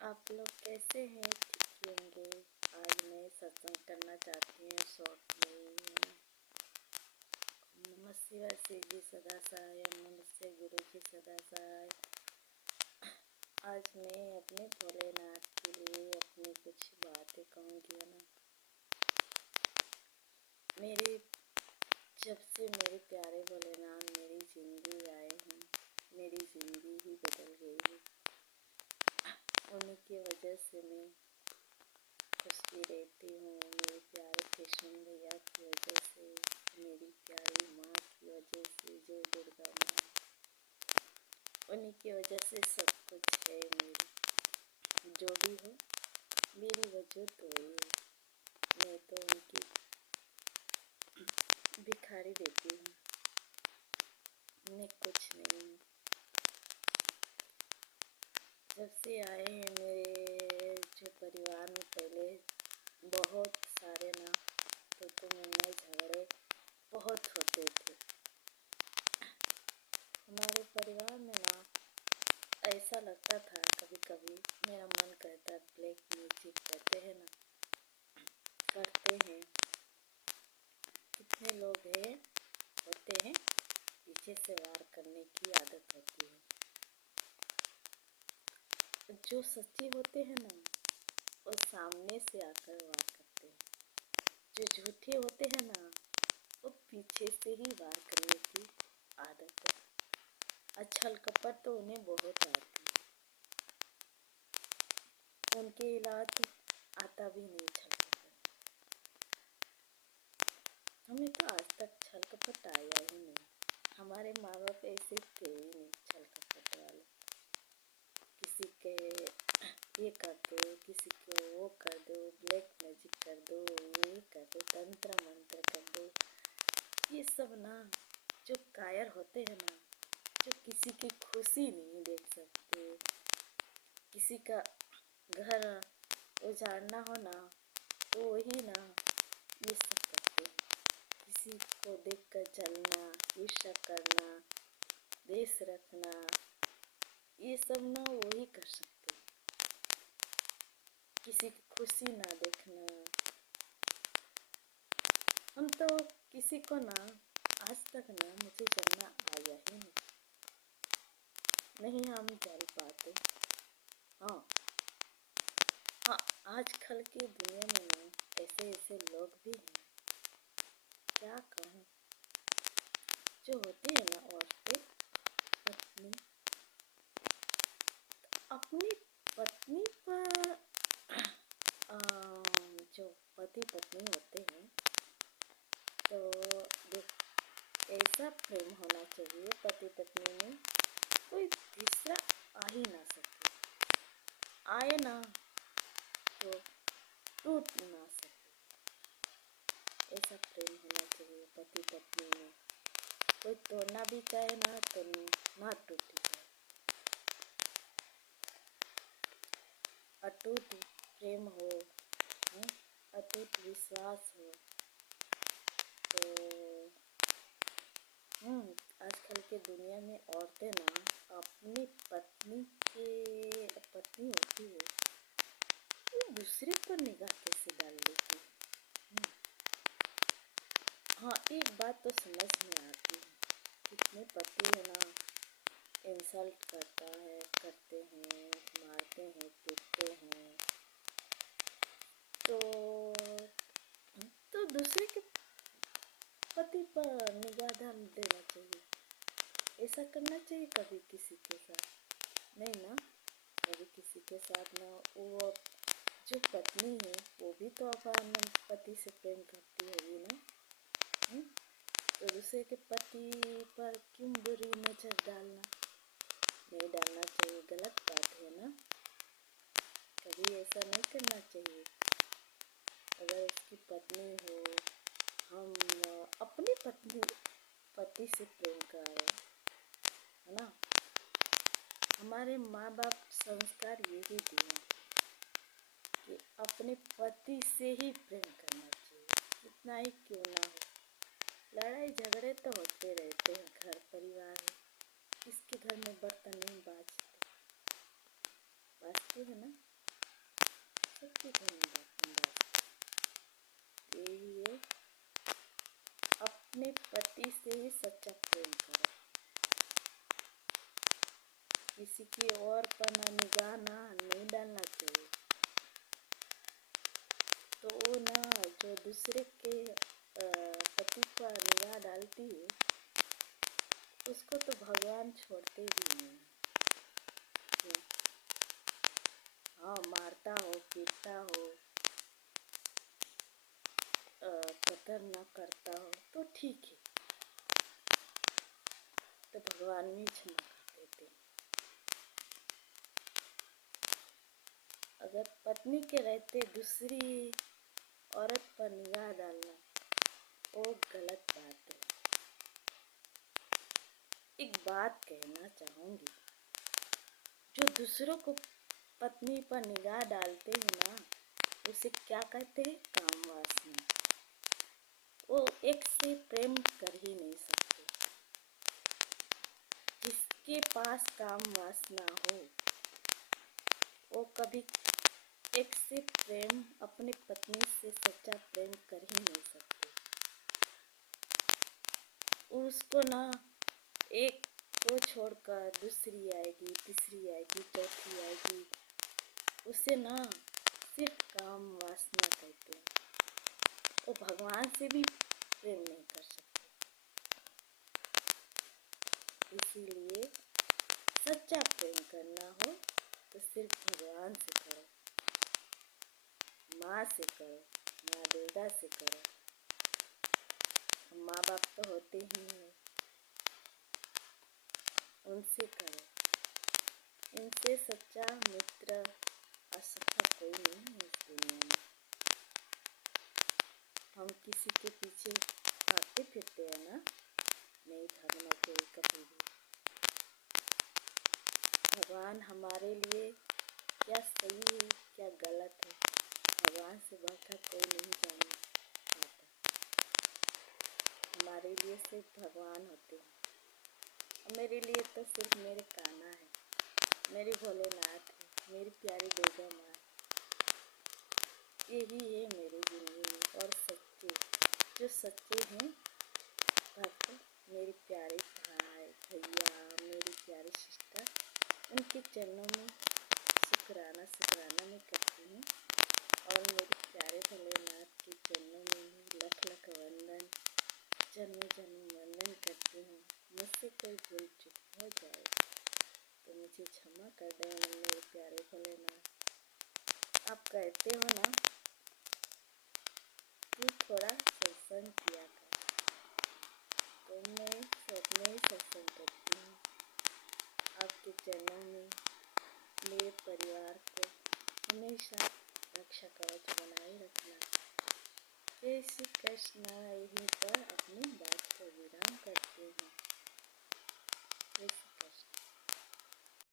आप लोग कैसे हैं? ठीक होंगे। आज मैं सत्संग करना चाहती हूँ शॉर्ट में। नमः शिवाय शिव जी सदा साय, नमस्ते गुरु जी सदा साय। आज मैं अपने भोलेनाथ के लिए अपनी कुछ बातें कहूँगी, है ना। जब से मेरे प्यारे भोलेनाथ मेरी ज़िंदगी आए हैं, मेरी ज़िंदगी ही बदल गई है। उन्हीं की वजह से मैं खुश भी रहती हूँ। मेरे प्यारे कृष्ण भैया की वजह से, मेरी प्यारी माँ की वजह से, जो दुर्गा माँ, उन्हीं की वजह से सब कुछ है। मेरी जो भी हो, मेरी वजह तो वही है। मैं तो उनकी भिखारी देती हूँ, मैं कुछ नहीं हूँ। जब से आए हैं मेरे जो परिवार में, पहले बहुत सारे ना तो में झगड़े बहुत होते थे। हमारे परिवार में ना ऐसा लगता था, कभी कभी मेरा मन करता ब्लैक म्यूजिक करते हैं ना, करते हैं। कितने लोग होते हैं पीछे से वार करने की आदत होती है। जो सच्चे होते हैं ना, वो सामने से आकर वार करते हैं। जो झूठे होते हैं ना, वो पीछे से ही वार करने की आदत है। छल कपट तो उन्हें बहुत आती है। उनके इलाज आता भी नहीं छल कपट। हमें तो आज तक छल कपट आया ही नहीं। हमारे माँ बाप ऐसे थे ही नहीं छल कपट वाले। किसी के ये कर दो, किसी को वो कर दो, ब्लैक मैजिक कर दो, ये कर दो, तंत्र मंत्र कर दो। ये सब ना जो कायर होते हैं ना, जो किसी की खुशी नहीं देख सकते, किसी का घर उजाड़ना हो ना, तो वही ना ये सब करते हैं। किसी को देखकर जलना, ईर्ष्या करना, देश रखना, ये सब ना वही कर सकते। किसी की खुशी ना देखना। हम तो किसी को ना आज तक ना मुझे जलना आया ही नहीं हम जल पाते। हाँ, आजकल की दुनिया में ना ऐसे ऐसे लोग भी हैं, क्या कहूँ, जो होती है ना औरतें अपनी पत्नी पर जो पति पत्नी होते हैं, तो ऐसा प्रेम होना चाहिए पति पत्नी में, कोई तीसरा आ ही ना सके। आए ना तो टूट ना सके। ऐसा प्रेम होना चाहिए पति पत्नी में। कोई तोड़ना भी चाहे ना तो ना टूटी जाए। अटूट प्रेम हो, अटूट विश्वास हो, तो आजकल के दुनिया में औरतें ना अपनी पत्नी होती है, वो दूसरे पर निगाह कैसे डाल देती है। हाँ, एक बात तो समझ में आती है, कितने पति है ना इंसल्ट करते हैं, मारते हैं, पीटते हैं, तो दूसरे के पति पर निगाह डाल देना चाहिए। ऐसा करना चाहिए कभी किसी के साथ नहीं ना, कभी किसी के साथ ना। वो जो पत्नी है वो भी तो अपने पति से प्रेम करती होगी ना, तो दूसरे के पति पर क्यों बुरी नजर डालना, नहीं डालना चाहिए। गलत बात है ना, कभी ऐसा नहीं करना चाहिए। अगर उसकी पत्नी हो, हम अपनी पति से प्रेम करें, है ना। हमारे माँ बाप संस्कार यही दिए कि अपने पति से ही प्रेम करना चाहिए, कितना ही क्यों ना हो। लड़ाई झगड़े तो होते रहते हैं, घर परिवार है, किसके घर में बर्तन नहीं बाजते है ना। सबकी धन्यवाद। यही है, अपने पति से ही सच्चा प्रेम करो, किसी की और पर ना निगाह ना नहीं डालना चाहिए। तो वो ना जो दूसरे के पति पर निगाह डालती है उसको तो भगवान छोड़ते भी नहीं। हाँ, मारता हो, पीटता हो, कदर न करता हो तो ठीक है, तो भगवान भी क्षमा कर देते हैं। अगर पत्नी के रहते दूसरी औरत पर निगाह डालना वो गलत बात है। एक बात कहना चाहूँगी, जो दूसरों को पत्नी पर निगाह डालते हैं ना, उसे क्या कहते हैं? काम वासना। वो एक से प्रेम कर ही नहीं सकते। जिसके पास काम वासना हो वो कभी एक से प्रेम अपनी पत्नी से सच्चा प्रेम कर ही नहीं सकते। उसको ना एक को छोड़कर दूसरी आएगी, तीसरी आएगी, चौथी आएगी, उसे ना सिर्फ काम वासना कहते हैं। वो भगवान से भी प्रेम नहीं कर सकते। इसीलिए सच्चा प्रेम करना हो तो सिर्फ भगवान से करो, माँ से करो, माँ दुर्गा से करो। माँ बाप तो होते ही हैं, उनसे करो। इनसे सच्चा मित्र और सच्चा कोई नहीं है इस दुनिया में। हम किसी के पीछे भागते फिरते हैं ना, नहीं भागना चाहिए कभी भी। भगवान हमारे लिए क्या सही है क्या गलत है, भगवान से बढ़कर कोई नहीं जान पाता। हमारे लिए सिर्फ भगवान होते हैं। मेरे लिए तो सिर्फ मेरे कान्हा है, मेरे भोलेनाथ है, मेरी प्यारी दुर्गा माँ है। यही है मेरी ज़िंदगी में। और सच्चे जो सच्चे हैं भक्त, मेरे प्यारे भाई भैया, मेरी प्यारी सिस्टर, उनके चरणों में शुक्राना मैं करती हूँ। और मेरे प्यारे भोलेनाथ के चरणों में भी लख लख वंदन, जन्म जन्म वंदन करती हूँ। मुझसे कोई भूल चूक हो जाए तो मुझे क्षमा कर देना मेरे प्यारे भोलेनाथ। आप कहते हो ना तू थोड़ा सत्संग किया कर, तो मैं सब में ही सत्संग करती हूँ। आपके चरणों में मेरे परिवार को हमेशा रक्षा कवच बनाए रखना। जय श्री कृष्ण। यहीं पर अपनी बात को विराम करते हैं।